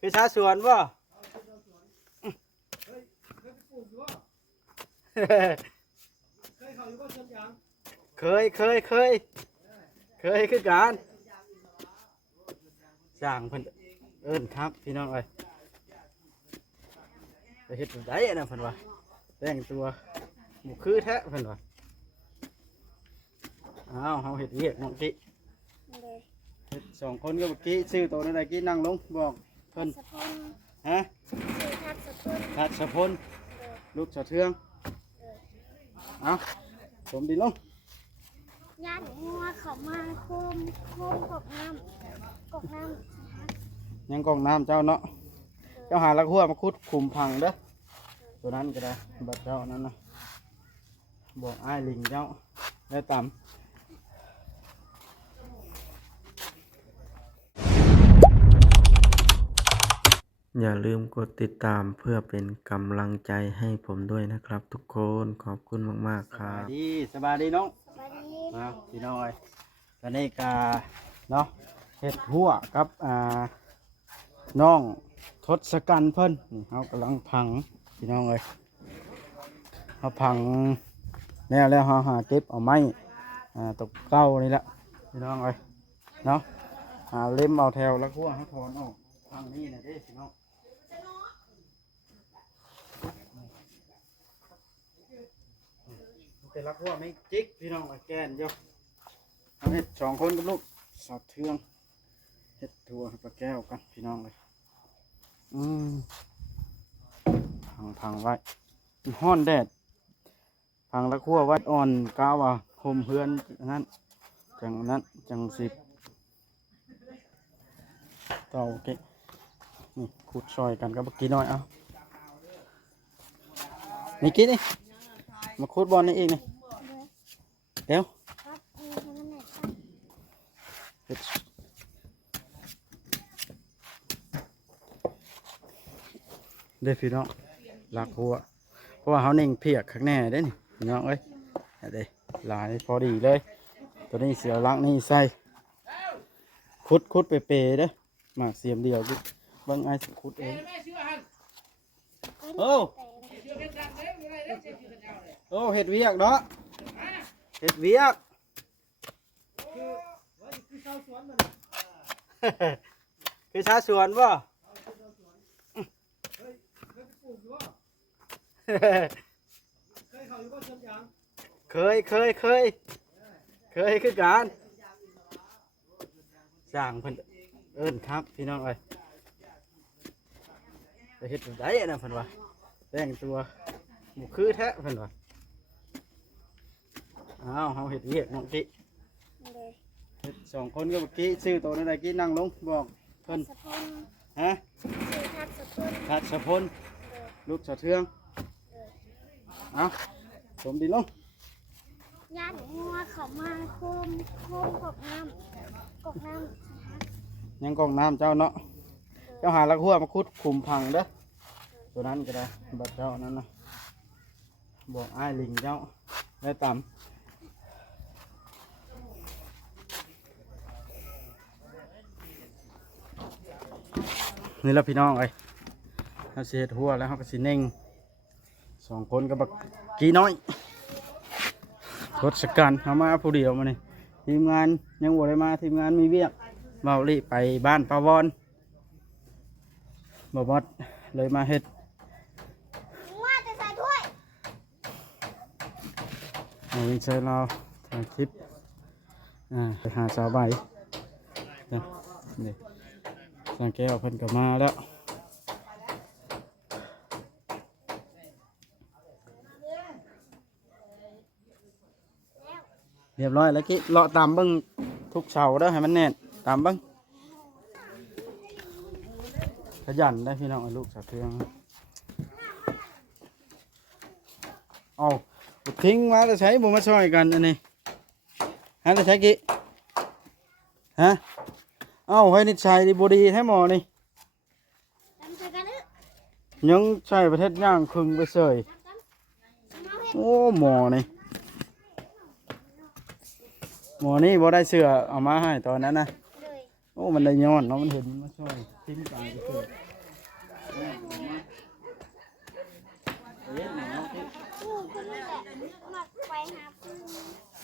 คือชาวสวนบ่เคยคือการสร้างเพิ่นเอิ้นครับพี่น้องเอ้ยไปเฮ็ดได้นะเพิ่นว่าแต่งตัวหมู่คือแท้เพิ่นว่าอ้าวเฮาเฮ็ดเวียกเมื่อกี้เฮ็ดสองคนก็เมื่อกี้ชื่อตัวนั้นใดกี้นั่งลงบอกเพิ่นฮะทัศพลลูกสะเทืองเอาผมดีลงย่านงัวเขามาคุมกกน้ยังกองน้ำเจ้าเนาะเจ้าหาลักหัวมาคุดขุมพังเด้อตัวนั้นก็ได้บัดเจ้านั้นนะบอกอ้ายลิงเจ้าได้ตามอย่าลืมกดติดตามเพื่อเป็นกำลังใจให้ผมด้วยนะครับทุกคนขอบคุณมากๆครับสบายดีน้องพี่น้อยตอนนี้กาเนาะเห็ดหัวกับน้องทศกัณฐ์เพิ่นนี่เขากำลังพังพี่น้องเลยเขาพังแล้วเขาหาเก็บเอาไม้ตกเก้านี่แหละพี่น้องเลยเนาะเล็มเอาแถวแล้วหัวเขาถอนออกพังนี่นะเด้พี่น้องเป็นลักหัวไม่จิกพี่น้องแกนเยอะเอาเห็ดสองคนกับลูกสอดเทืองเห็ดทัวปลาแก้วกันพี่น้องเลยพังไว้ห้อนแดดพังลักหัวไว้อ่อนก้าวคมเพื่อนนั้นจังสิบต่อโอเคนี่ขุดซอยกันกับเมื่อกี้น้อยเอานี่กินนี่มาขุดบอลนี่อีกนี่เดี๋ยวเด้พี่น้องลักหัวเพราะว่าเขาเน่งเพียกข้างแน่เด้นี่พี่น้องเอ้ยเด้หลายพอดีเลยตัวนี้เสียวลักนี่ใส่ขุดไปเปเด้อมาเสียมเดียวบางไอ้ขุดเองโอ้เห็ดเวียกเนาะเห็ดเวียกคือชาวสวนบ่เคยคือการสร้างเพิ่นเอิ้นครับพี่น้องเอ้ยไปเฮ็ดได้นะเพิ่นว่าแต่งตัวหมู่คือแท้เพิ่นว่าอ้าวเฮาเฮ็ดเวียกเมื่อกี้เฮ็ดสองคนก็เมื่อกี้ชื่อตัวนั้นใดกี้นั่งลงบอกเพิ่นฮะทัศพลลูกสะเทืองเอาผมดีลงย่านงัวเขามาคุมกกน้ยังกองน้ำเจ้าเนาะเจ้าหาลักหัวมาคุดขุมพังเด้อตัวนั้นก็ได้บัดเจ้านั้นนะบอกอ้ายลิงเจ้าได้ตามนี่แล้วพี่น้องเอ้ยเขาเสียหัวแล้วเขาก็สีเน่งสองคนกับบักกี้น้อยทศกัณฐ์เขามาผู้เดียวมานี่ทีมงานยังบ่ได้มาทีมงานมีเวียกเบาลี่ไปบ้านปาวอนบ่บดเลยมาเฮ็ดว่าจะใส่ถ้วยเอาวินเซอร์เราถ่ายคลิปไปหาสาวใบนี่สังแก้วเพิ่นก็มาแล้วเรียบร้อยแล้วกี้เลาะตามเบิ้งทุกเสาเด้อให้มันแน่นตามเบิ้งขยันได้พี่น้องลูกสาวเทืองเอาทิ้งมาจะใช้บุมาช่วยกันอันนี้ฮะจะใช้กี่ฮะเอาให้นิสัยดีบดีแท้หมอนี่ยังใช้ประเทศย่างคึงไปเสยโอ้หมอนี่บ่ได้เสือเอามาให้ตอนนั้นนะ โอ้มันได้ย้อนเนาะมันเห็นมันมาช่วยทิ้งกลางก็คือเย็นหน่อยเนาะพี่ งูคนนี้แหละหมักไปหาปืน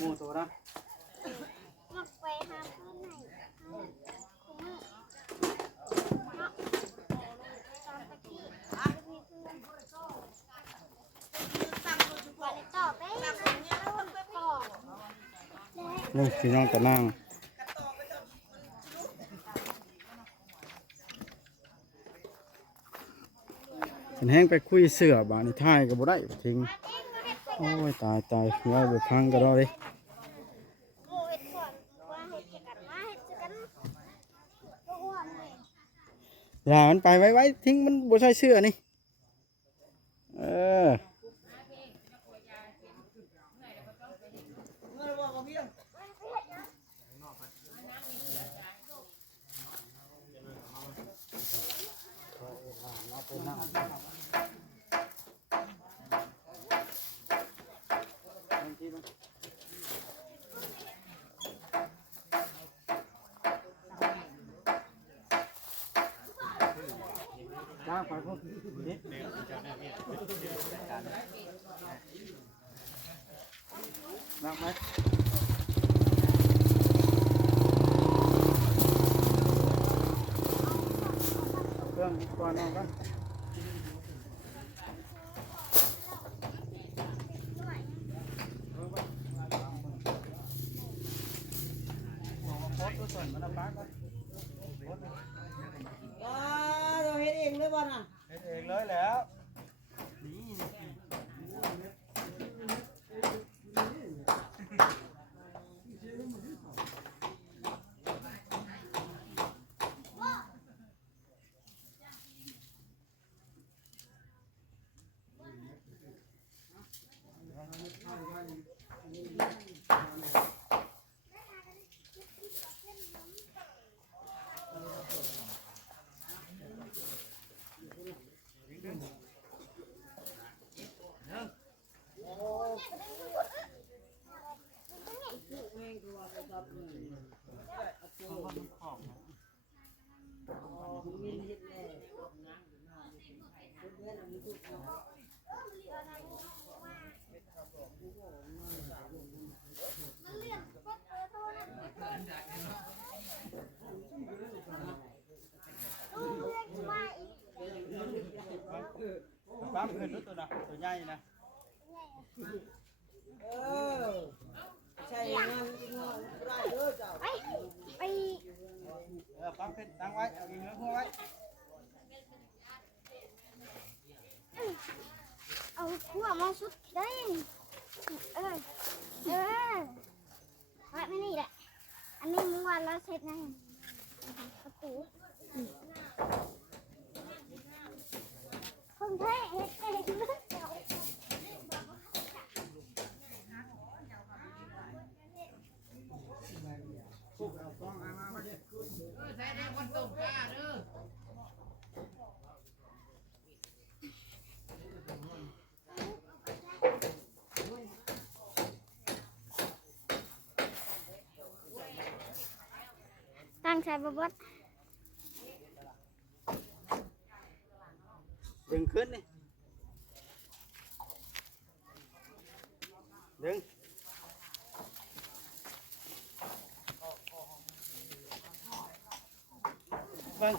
งูตัวนะ หมักไปหาปืนไหนคุณแม่เนาะตอนตะกี้มีปืนวันนี้ต่อไปต่อ นี่พี่น้องตะนั่งมันแห้งไปคุยเสือบานี่ท้ายก็บ่ได้ทิ้งโอ้ยตายตายเงาบ่พังก็รอเลย โอ้เห็ดก่อนว่าเห็ดจะกันมาเห็ดจะกันก็อ้วนเลย อย่ามันไปไว้ทิ้งมันบ่ใช่เสื้อนี่เออจ้าไปพวกนี้นักไหมเครื่องก่อนเอากันโพสต์ตัวส่วนมันเอาปากก่อน เราเฮ็ดเองเลยบ่น่ะ เฮ็ดเองเลยแล้วปั๊มขึ้นรถตัวน่ะตัวใหญ่นะ เออใช่งานอีกหน่อยบ่ได้เด้อเจ้า ไปไป ปั๊มขึ้นตั้งไว้เอาเงินพวกไว้ เอาขั้วมาสุดได้เออไว้ไม่นี่แหละอันนี้มึงวันแล้วเสร็จนะประตูคนแท้เฮ็ดเองเลย ตั้งใจบวช ดึงขึ้นนี่ดึงเบิ่ง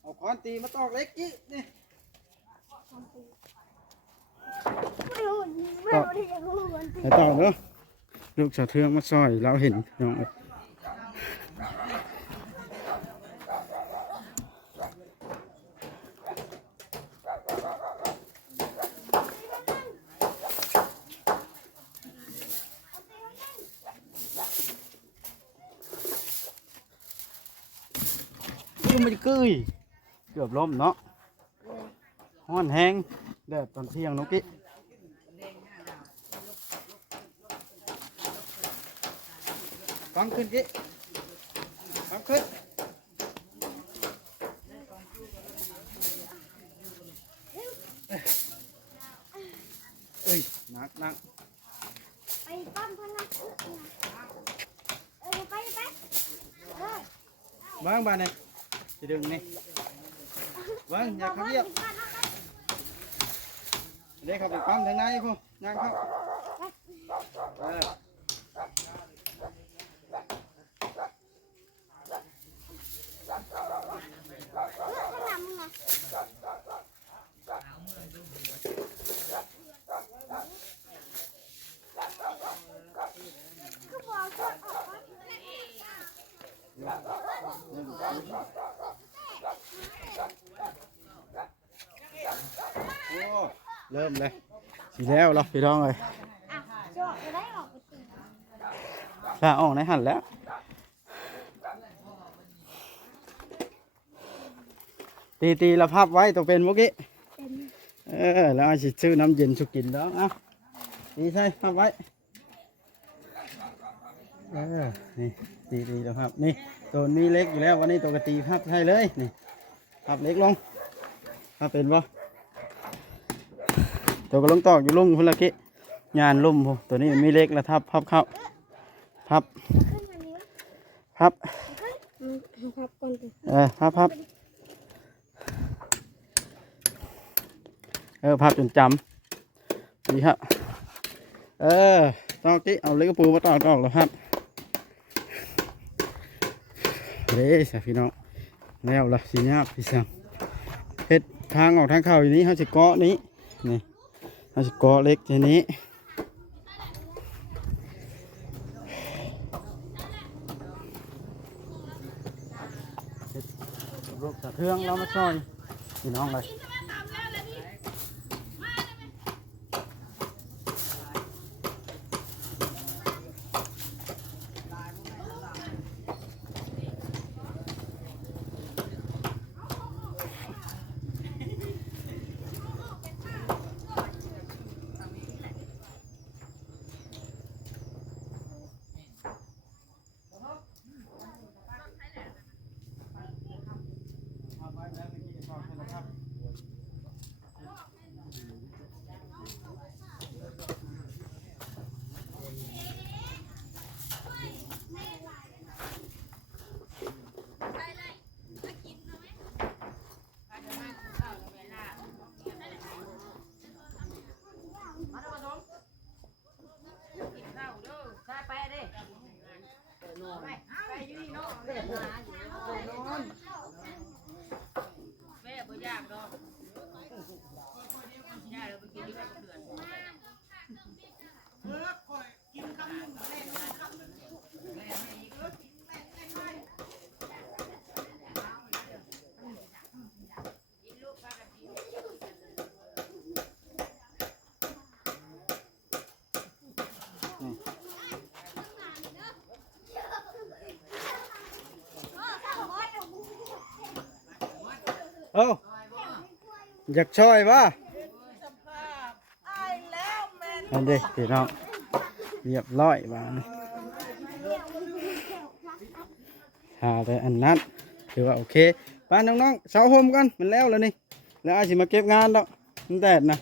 เอาค้อนตีมาตอกเล็กจินี่ ไม่รู้ที่จะรู้วันที่ ให้ตอกเด้อลูกสะเทืองมาซอยเราเห็นน้องคือมันเกยเกือบล้มเนาะห้อนแห้งแดดตอนเที่ยงนกกี้ฟังขึ้นกี้ฟังขึ้น นั่ง ไปปั้มพนักงานไปเออ เบิ้งบ้านนี่สิดึงนี่เบิ้งอย่าขับเหยียบเด็กเข้าไปปั๊มทางในพุ่นย่างเข้าเออ โอ้เริ่มเลยสีแล้วเหรอพี่น้องเลย จอกจะได้ออกไปตี ถ้าออกในหันแล้วตีละพับไว้ตัวเป็นเมื่อกี้แล้วเอาสิซื้อน้ำเย็นสุกินแล้วอ่ะตีใช่พับไว้นี่ตีละพับนี่ตัวนี้เล็กอยู่แล้ววันนี้ตัวกระตีพับให้เลยนี่พับเล็กลงพับเป็นปะตัวก็ลงตอกอยู่ลุ่มพุ่นละกี้งานลุ่มพวกตัวนี้มีเล็กแล้วทับพับเข้าพับ ขึ้นมานี้ พับ พับก่อน พับพับพับจนจำดีครับตอกที่เอาเล็กกระปูมาตอกแล้วครับเด้สิพี่น้องแล้วละสียากพี่สังเฮ็ดทางออกทางเข้าอย่างนี้เขาจะเกาะนี้นี่เขาจะเกาะเล็กทีนี้ลูกสะเทืองเรามาซอยพี่น้องเลยอยากช่วยป่ะอันเด็กพี่น้องเรียบร้อยบ้านหาแต่อันนั้นถือว่าโอเคป้าน้องๆเสาโฮมกันมันแล้วแล้วนี่แล้วอาชิมาเก็บงานแล้วมันแดดนะ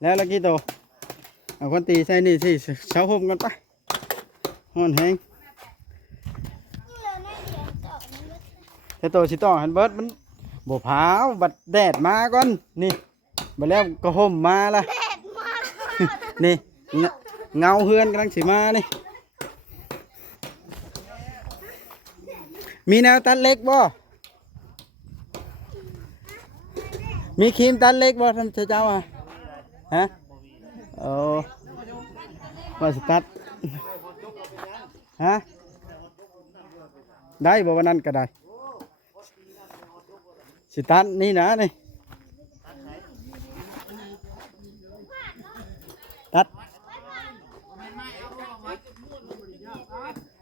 แล้วละกี่โตเอาคนตีใส่นี่ที่เสาโฮมกันไปห้อนแห้งแต่โตสิต่อหันเบิร์ดมันบ่พาวบัดแดดมาก่อนนี่บัดแล้วก็ห่มมาละนี่เงาเฮือนกำลังสิมานี่มีแนวตัดเล็กบ่มีครีมตัดเล็กบ่ท่านเจ้าอ่ะฮะโอ้ว่าสิตัดฮะได้บ่วันนั้นก็ได้สิตัดนี่นะนี่ตัด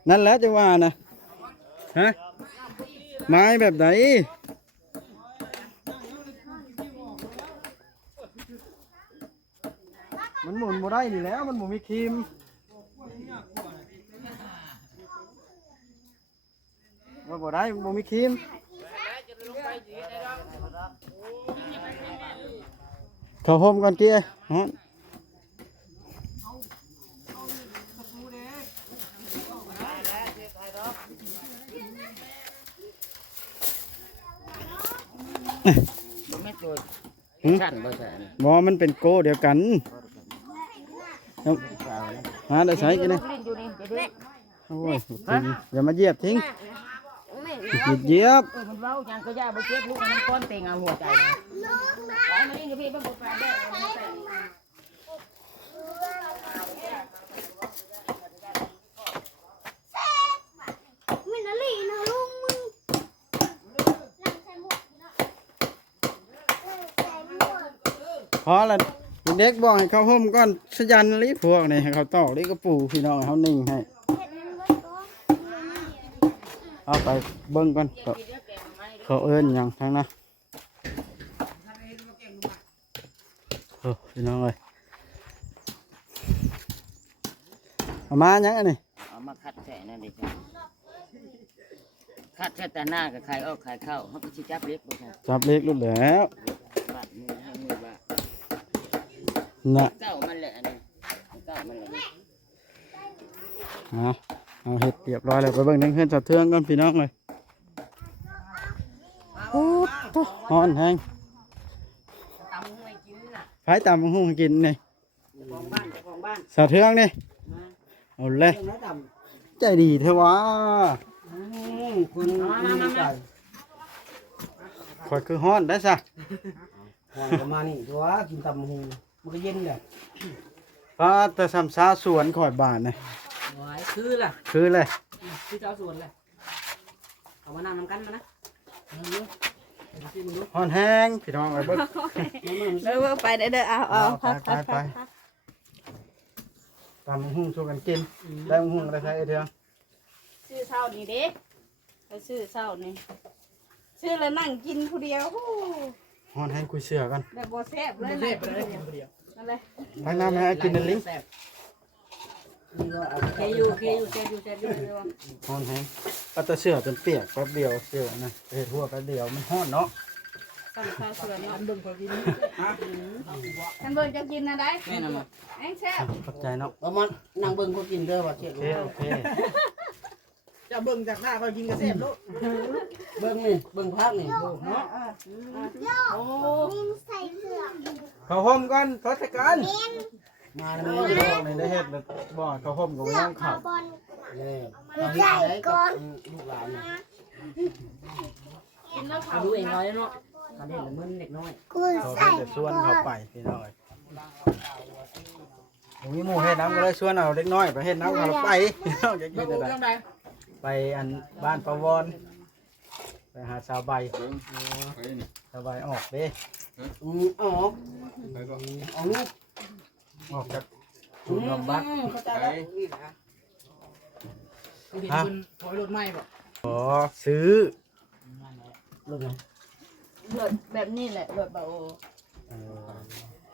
นั่นแหละจะว่านะฮะไม้แบบไหนมันหมุนบ่ได้นี่แล้วมันบ่มีครีมว่าบ่ได้บ่มีครีมเข้าห่มก่อนเกี้ยฮะ ชั้นบ่ใช่ บ่มันเป็นโกเดียวกันเอาหาได้ใช้กันนี่ ลิ้นอยู่นี่เดี๋ยว โอ้ยอย่ามาเหยียบทิ้งเหยียบ มันเว้าจังก็ย่าบ่เจ็บลูกมันก้อนเต็งเอาหัวใจนะไอ้มันนี่กับพี่บ่ปลาแดง ไม่นาลีนะลุงมึงหลังใส่หมวกเนาะใส่หมวก พอละเด็กบอกให้เขาห่มก่อนสยันลิพวกนี่ให้เขาตอกลิกระปูพี่น้องให้เขานิ่งให้ เห็ดมันก็ตัว เอาไปเบิ่งก่อนเขาเอิ้นหยังทั้งนะโอ้พี่น้องเอ้ยเอามาหยังอันนี้ เอามาคัดแท้นั่นดิจ้ะคัดแท้แต่หน้ากับใครออกใครเข้าเขาก็สิจับเล็กบ่ครับ จับเล็กรุ่นแล้ว บาดมือให้มือว่า น่ะ เก้ามันแหละอันนี้เก้ามันแหละนี่ เอาเห็ดเรียบร้อยแล้วไปเบิ่งในเฮือนสะเทืองก่อนพี่น้องเลยโอ้โหฮ้อนแฮง ตำให้กินน่ะ ไผตามหุ้งกินนี่ ของบ้านของบ้าน สะเทืองนี่เอาเลย เรื่องน้ำต ใจดีเทวะ คุณมา คอยคือฮ้อนได้ซะ ประมาณนี้ตัวกินตำหูมันก็เย็นเลย พาแต่ซ้ำซาสวนข่อยบานนี่ หวายคือล่ะ คือเลย คือเจ้าส่วนเลยเอามานั่งนำกันมานะ ฮ้อนแฮงพี่น้องเอ้ยเบิ่ง ไปเด้อเอา ไปตามหุ้งช่วยกันกินได้หุ้งอะไรใช้ไอ้เทือง ซื้อเช้านี่เด้ไปซื้อเช้านี่ซื้อแล้วนั่งกินผู้เดียวฮู้ ฮ้อนแฮงคุยเสือกัน แบบบ่แซ่บเลย เส นะ พเลยคนเดียว นั่นแหละ ทางน้ำให้กินในลิง เคยูเดียว ฮ้อนแฮงเอาแต่เสือจนเปียกแป๊บเดียวเสือนะเฮ็ดหัวแป๊บเดียวมันฮ้อนเนาะ สั่งข้าวสวยเนาะ ดึงพอกิน ท่านเบิ่งจะกินอะไร แม่นำมา แองแซ่บ ขอบใจเนาะ เอามานั่งเบิ่งพอกินเด้อว่าเจ็บ โอเคโอเค จะเบิ่งจากหน้าเขากินกระเสพลูกเบิ่งนี่เบิ่งภาพนี่เนาะโอ้ มินใส่เสื้อ เขาห่มก่อนทศกัณฐ์ มา อัน แล้ว นี้ นี่ บอกในได้เฮ็ดแบบบ่เขาห่มกับน้องเขา บอล ใส่ก่อนลูกหลาน กินแล้ว เขาดูเองน้อยเนาะเขาเด็กเหมือนเด็กน้อย กู เขา ใส่ เป็นส่วนเขาไปพี่น้อยผมมีหมู่เฮ็ดน้ำก็เลยชวนเอาเล็กน้อยไปเฮ็ดน้ำเขาไปพี่น้องจะกิ เบิ่ น ง อะไร จังได๋ ไปอันบ้านประวรไปหาสาวใบสาวใบออกเด้ ออกเอาลูก ออกจากศูนย์บำบัด เข้าใจแล้วเห็นคุณถอยรถไหม้บ่ ขอซื้อ รถไหน รถแบบนี้แหละรถเบา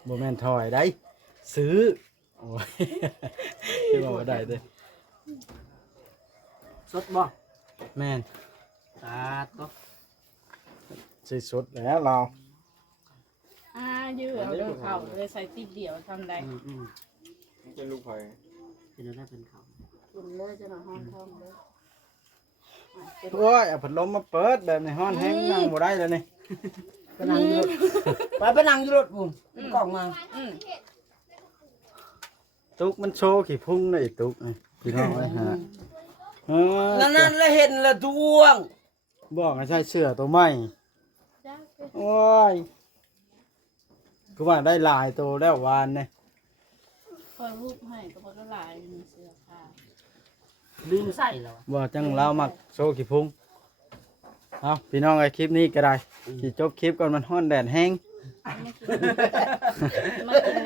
โมแมนถอยได้ซื้อโอ้ยที่บอกว่าได้เด้อ สดบ่ แม่น ตาตก ซื้อสดแล้วเรา ยื้อเอาเด้อเข้าเลยใส่ติดเดียวทำได้ เป็นลูกไผ่ เป็นได้เป็นเขา กินเลยจะหน่อยห้องท้องเลย โอ้ยเอาพัดลมมาเปิดแบบในห้อนแห้งนั่งบ่ได้แล้วนี่ ไปนั่งอยู่รถไปนั่งอยู่รถผมกล่องมา ตุ๊กมันโชว์ขี้พุ่งเลยตุ๊กนี่พี่น้องไอ้ฮะนั่นแล้วเห็นละดวง บอกให้ใส่เสื้อตัวใหม่โอ้ยกูว่าได้หลายตัวแล้ววานเนี่ย คอยรูปให้ก็พอละลายมีเสื้อผ้า ลืมใส่แล้ว ว่าจังเรามักโชว์ขี้พุ่งเอาพี่น้องไอ้คลิปนี้ก็ได้สิจบคลิปก่อนมันฮ้อนแดดแห้ง ไม่กิน